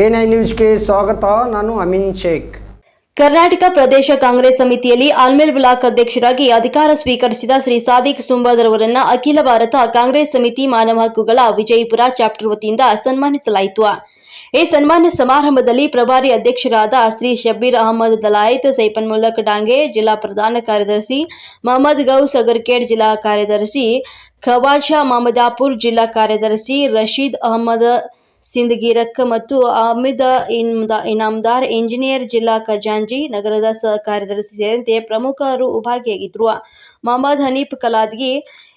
N I ನ್ಯೂಸ್ಗೆ ಸ್ವಾಗತ, ನಾನು ಅಮಿನ್ ಶೇಖ್. ಕರ್ನಾಟಕ ಪ್ರದೇಶ ಕಾಂಗ್ರೆಸ್ ಸಮಿತಿಯಲ್ಲಿ ಆಲ್ಮೇಲ್ ಬ್ಲಾಕ್ ಅಧ್ಯಕ್ಷರಾಗಿ ಅಧಿಕಾರ ಸ್ವೀಕರಿಸಿದ ಶ್ರೀ ಸಾದಿಕ್ ಸುಂಬದರವರನ್ನ ಅಖಿಲ ಭಾರತ ಕಾಂಗ್ರೆಸ್ ಸಮಿತಿ ಮಾನವ ಹಕ್ಕುಗಳ ವಿಜಯಪುರ ಚಾಪ್ಟರ್ ವತಿಯಿಂದ ಸನ್ಮಾನಿಸಲಾಯಿತು. ಈ ಸನ್ಮಾನ ಸಮಾರಂಭದಲ್ಲಿ ಪ್ರಭಾರಿ ಅಧ್ಯಕ್ಷರಾದ ಶ್ರೀ ಶಬೀರ್ ಅಹಮದ್ ದಲಾಯತ್, ಸೈಪನ್ ಮುಲ್ಲಕ್ ಡಾಂಗೆ, ಜಿಲ್ಲಾ ಪ್ರಧಾನ ಕಾರ್ಯದರ್ಶಿ ಮೊಹಮ್ಮದ್ ಗೌಸ್ ಅಗರ್ಕೇಡ್, ಜಿಲ್ಲಾ ಕಾರ್ಯದರ್ಶಿ ಖವಾಜಾ ಮಹಮದಾಪುರ್, ಜಿಲ್ಲಾ ಕಾರ್ಯದರ್ಶಿ ರಶೀದ್ ಅಹಮದ್ ಸಿಂದಗಿರಕ್ ಮತ್ತು ಅಮಿದ ಇನ್ಮದ- ಇನಾಮದಾರ್ ಇಂಜಿನಿಯರ್ ಜಿಲ್ಲಾ ಖಜಾಂಜಿ ನಗರದ ಸಹ ಕಾರ್ಯದರ್ಶಿ ಸೇರಿದಂತೆ ಪ್ರಮುಖರು ಭಾಗಿಯಾಗಿದ್ರು ಮೊಹಮ್ಮದ್ ಹನೀಫ್ ಕಲಾದ್ಗಿ,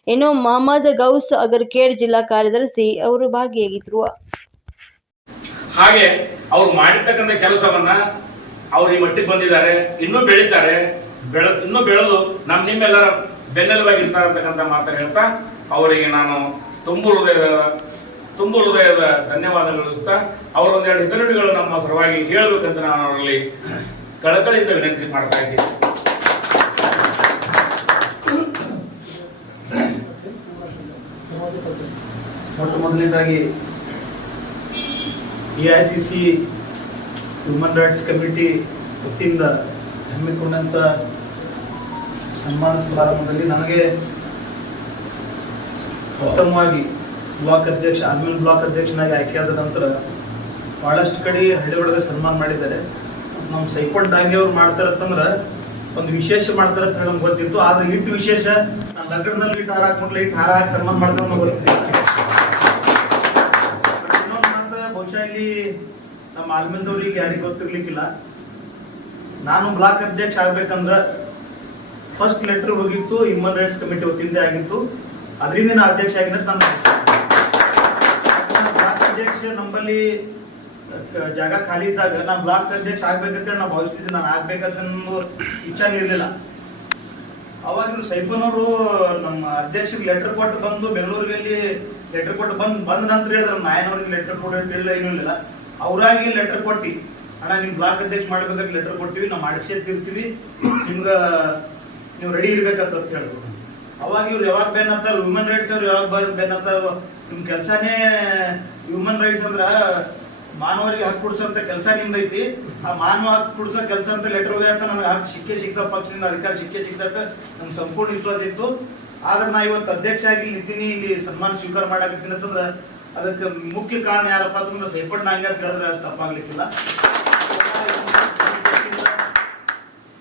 ಇನ್ನು ಮೊಹಮ್ಮದ್ ಗೌಸ್ ಅಗರ್ಕೇಡ್ ಜಿಲ್ಲಾ ಕಾರ್ಯದರ್ಶಿ ಅವರು ಭಾಗಿಯಾಗಿದ್ರು ಹಾಗೆ ಅವ್ರು ಮಾಡಿರ್ತಕ್ಕಂಥ ಕೆಲಸವನ್ನ ಅವ್ರು ಈ ಮಟ್ಟಿಗೆ ಬಂದಿದ್ದಾರೆ, ಇನ್ನೂ ಬೆಳೀತಾರೆ. ಬೆಳ ಇನ್ನೂ ಬೆಳೆದು ನಮ್ಮ ನಿಮ್ಮೆಲ್ಲರ ಬೆನ್ನೆಲುಬಾಗಿ ಇರ್ತಾರೆ ಅಂತಕ್ಕಂಥ ಹೇಳ್ತಾ, ಅವರಿಗೆ ನಾನು ತುಂಬ ಹೃದಯದ ತುಂಬು ಹೃದಯದ ಧನ್ಯವಾದಗಳು ಅವರ ಒಂದೆರಡು ಹಿತನುಡಿಗಳು ನಮ್ಮ ಪರವಾಗಿ ಹೇಳಬೇಕಂತ ನಾನು ಅವರಲ್ಲಿ ಕಳಕಳಿಯಿಂದ ವಿನಂತಿ ಮಾಡ್ತಾ ಇದ್ದೀನಿ. ಮೊಟ್ಟ ಮೊದಲನೇದಾಗಿ A I C C human rights committee ವತಿಯಿಂದ ಹಮ್ಮಿಕೊಂಡಂಥ ಸನ್ಮಾನ ಸಮಾರಂಭದಲ್ಲಿ ನನಗೆ ಉತ್ತಮವಾಗಿ ಬ್ಲಾಕ್ ಅಧ್ಯಕ್ಷ, ಆದ್ಮೇಲೆ ಬ್ಲಾಕ್ ಅಧ್ಯಕ್ಷನಾಗಿ ಆಯ್ಕೆಯಾದ ನಂತರ ಭಾಳಷ್ಟು ಕಡೆ ಹಳ್ಳಿ ಒಳಗೆ ಸನ್ಮಾನ ಮಾಡಿದ್ದಾರೆ. ನಮ್ಮ ಸೈಪಲ್ ಡಾಂಗಿ ಅವ್ರು ಮಾಡ್ತಾರತ್ತಂದ್ರೆ ಒಂದು ವಿಶೇಷ ಮಾಡ್ತಾರೆ ಅಂತ ಹೇಳಿ ನಮ್ಗೆ ಗೊತ್ತಿತ್ತು. ಆದ್ರೆ ಇಟ್ಟು ವಿಶೇಷ ನಾನು ಲಗ್ನದಲ್ಲಿ ಇಟ್ಟು ಹಾರ ಹಾಕೊಂಡ್ಲೆ ಇಟ್ಟು ಹಾರ ಹಾಕಿ ಸನ್ಮಾನ ಮಾಡ್ತಾರೆ ನಮ್ಗೆ ಗೊತ್ತಿತ್ತು ಬಹುಶಃ ಇಲ್ಲಿ ನಮ್ಮ ಆಲ್ಮೇಲ್ದವ್ರಿಗೆ ಯಾರಿಗೆ ಗೊತ್ತಿರ್ಲಿಕ್ಕಿಲ್ಲ. ನಾನು ಬ್ಲಾಕ್ ಅಧ್ಯಕ್ಷ ಆಗ್ಬೇಕಂದ್ರ ಫಸ್ಟ್ ಲೆಟರ್ ಹೋಗಿತ್ತು ಹ್ಯೂಮನ್ ರೈಟ್ಸ್ ಕಮಿಟಿ ವತಿಯಿಂದ ಆಗಿತ್ತು. ಅದರಿಂದ ನಾನು ಅಧ್ಯಕ್ಷ ಆಗಿನ ನಾನು ಅಧ್ಯಕ್ಷ ನಮ್ಮಲ್ಲಿ ಜಾಗ ಖಾಲಿ ಇದ್ದಾಗ ನಾ ಬ್ಲಾಕ್ ಅಧ್ಯಕ್ಷ ಆಗ್ಬೇಕಂತ ನಾ ಭಾವಿಸ್ತಿದ್ದೆ ನಾನು ಆಗ್ಬೇಕಂತ ಇಚ್ಛಾನೇ ಇರಲಿಲ್ಲ. ಅವಾಗ ಇವ್ರು ಸೈಪನವರು ನಮ್ಮ ಅಧ್ಯಕ್ಷರಿಗೆ ಲೆಟರ್ ಕೊಟ್ಟು ಬಂದು ಬೆಂಗಳೂರಿಗೆ ಲೆಟರ್ ಕೊಟ್ಟು ಬಂದು, ಬಂದ ನಂತರ ಹೇಳಿದ್ರು ನಾಯನವ್ರಿಗೆ ಲೆಟರ್ ಕೊಡಿ ಅಂತ ಹೇಳಿಲ್ಲ, ಏನೂ ಇಲ್ಲ ಅವರಾಗಿ ಲೆಟರ್ ಕೊಟ್ಟು, ಅಣ್ಣ, ನಿಮ್ ಬ್ಲಾಕ್ ಅಧ್ಯಕ್ಷ ಮಾಡ್ಬೇಕಂತ ಲೆಟರ್ ಕೊಟ್ಟಿವಿ, ನಾವು ಮಾಡಿಸಿ ತಿರ್ತೀವಿ ನಿಮ್ಗ, ನೀವು ರೆಡಿ ಇರ್ಬೇಕಂತ ಅಂತ ಹೇಳಿದ್ರು. ಅವಾಗ ಇವ್ರು ಯಾವಾಗ ಬೆನ್ ಅಂತಾರೆ ಹ್ಯೂಮನ್ ರೈಟ್ಸ್ ಅವ್ರು ಯಾವಾಗ ಬೆನ್ ಅಂತಾರೆ ನಿಮ್ ಕೆಲಸನೇ ಹ್ಯೂಮನ್ ರೈಟ್ಸ್ ಅಂದ್ರ ಮಾನವರಿಗೆ ಹಕ್ಕು ಕೊಡ್ಸೋಂತ ಕೆಲಸ ನಿಮ್ದೈತಿ. ಆ ಮಾನವ ಹಕ್ಕು ಕೊಡ್ಸೋ ಕೆಲಸ ಅಂತ ಲೆಟರ್ ಹೋಗಿ ಅಂತ ನನಗೆ ಹಕ್ಕು ಸಿಕ್ಕೇ ಸಿಗ್ತಾ ಪಕ್ಷದಿಂದ ಅಧಿಕಾರ ಸಿಕ್ಕೇ ಸಿಗ್ತಂತ ನಮ್ಗೆ ಸಂಪೂರ್ಣ ವಿಶ್ವಾಸ ಇತ್ತು. ಆದ್ರೆ ನಾ ಇವತ್ತು ಅಧ್ಯಕ್ಷ ಆಗಿ ನಿಂತೀನಿ ಇಲ್ಲಿ ಸನ್ಮಾನ ಸ್ವೀಕಾರ ಮಾಡಾಕತ್ತೀನಿ ಅಂತಂದ್ರೆ ಅದಕ್ಕೆ ಮುಖ್ಯ ಕಾರಣ ಯಾರಪ್ಪ ಅಂತಂದ್ರೆ ಸೈಪಣ್ಣ ಹಂಗೆ ಅಂತ ಹೇಳಿದ್ರೆ ತಪ್ಪಾಗ್ಲಿಕ್ಕಿಲ್ಲ.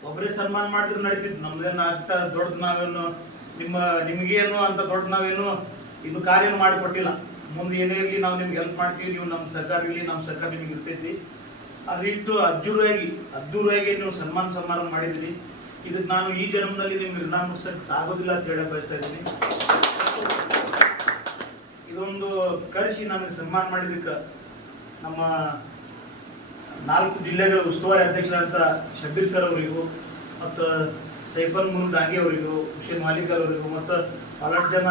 ಒಬ್ಬರೇ ಸನ್ಮಾನ ಮಾಡಿದ್ರೆ ನಡೀತಿತ್ತು. ನಮ್ದೇನು ಅಷ್ಟ ದೊಡ್ಡ ನಾವೇನು ನಿಮ್ಮ ನಿಮಗೇನು ಅಂತ ದೊಡ್ಡ ನಾವೇನು ಇನ್ನು ಕಾರ್ಯನು ಮಾಡಿಕೊಟ್ಟಿಲ್ಲ. ಮುಂದೆ ಏನೇ ಇರಲಿ ನಾವು ನಿಮ್ಗೆ ಹೆಲ್ಪ್ ಮಾಡ್ತೀವಿ, ನೀವು ನಮ್ಮ ಸರ್ಕಾರ ಇರಲಿ, ನಮ್ಮ ಸರ್ಕಾರ ನಿಮ್ಗೆ ಇರ್ತೈತಿ. ಆದ್ರೆ ಇಷ್ಟು ಅದ್ದೂರಿಯಾಗಿ ಅದ್ದೂರಿಯಾಗಿ ನೀವು ಸನ್ಮಾನ ಸಮಾರಂಭ ಮಾಡಿದ್ರಿ. ಇದಕ್ಕೆ ನಾನು ಈ ಜನ್ಮದಲ್ಲಿ ನಿಮ್ಗೆ ಋಣ ಸಾಗೋದಿಲ್ಲ ಅಂತ ಹೇಳಕ್ ಬಯಸ್ತಾ ಇದ್ದೀನಿ. ಇದೊಂದು ಕರೆಸಿ ನನಗೆ ಸನ್ಮಾನ ಮಾಡಿದಕ್ಕೆ ನಮ್ಮ ನಾಲ್ಕು ಜಿಲ್ಲೆಗಳ ಉಸ್ತುವಾರಿ ಅಧ್ಯಕ್ಷರಾದಂಥ ಶಬೀರ್ ಸರ್ ಅವರಿಗೂ, ಮತ್ತು ಸೈಫಲ್ ಮುರು ಡಾಂಗಿ ಅವರಿಗೂ ಹುಷೇನ್ ಮಾಲೀಕ್ ಅವರಿಗೂ, ಮತ್ತು ಹಲವಾರು ಜನ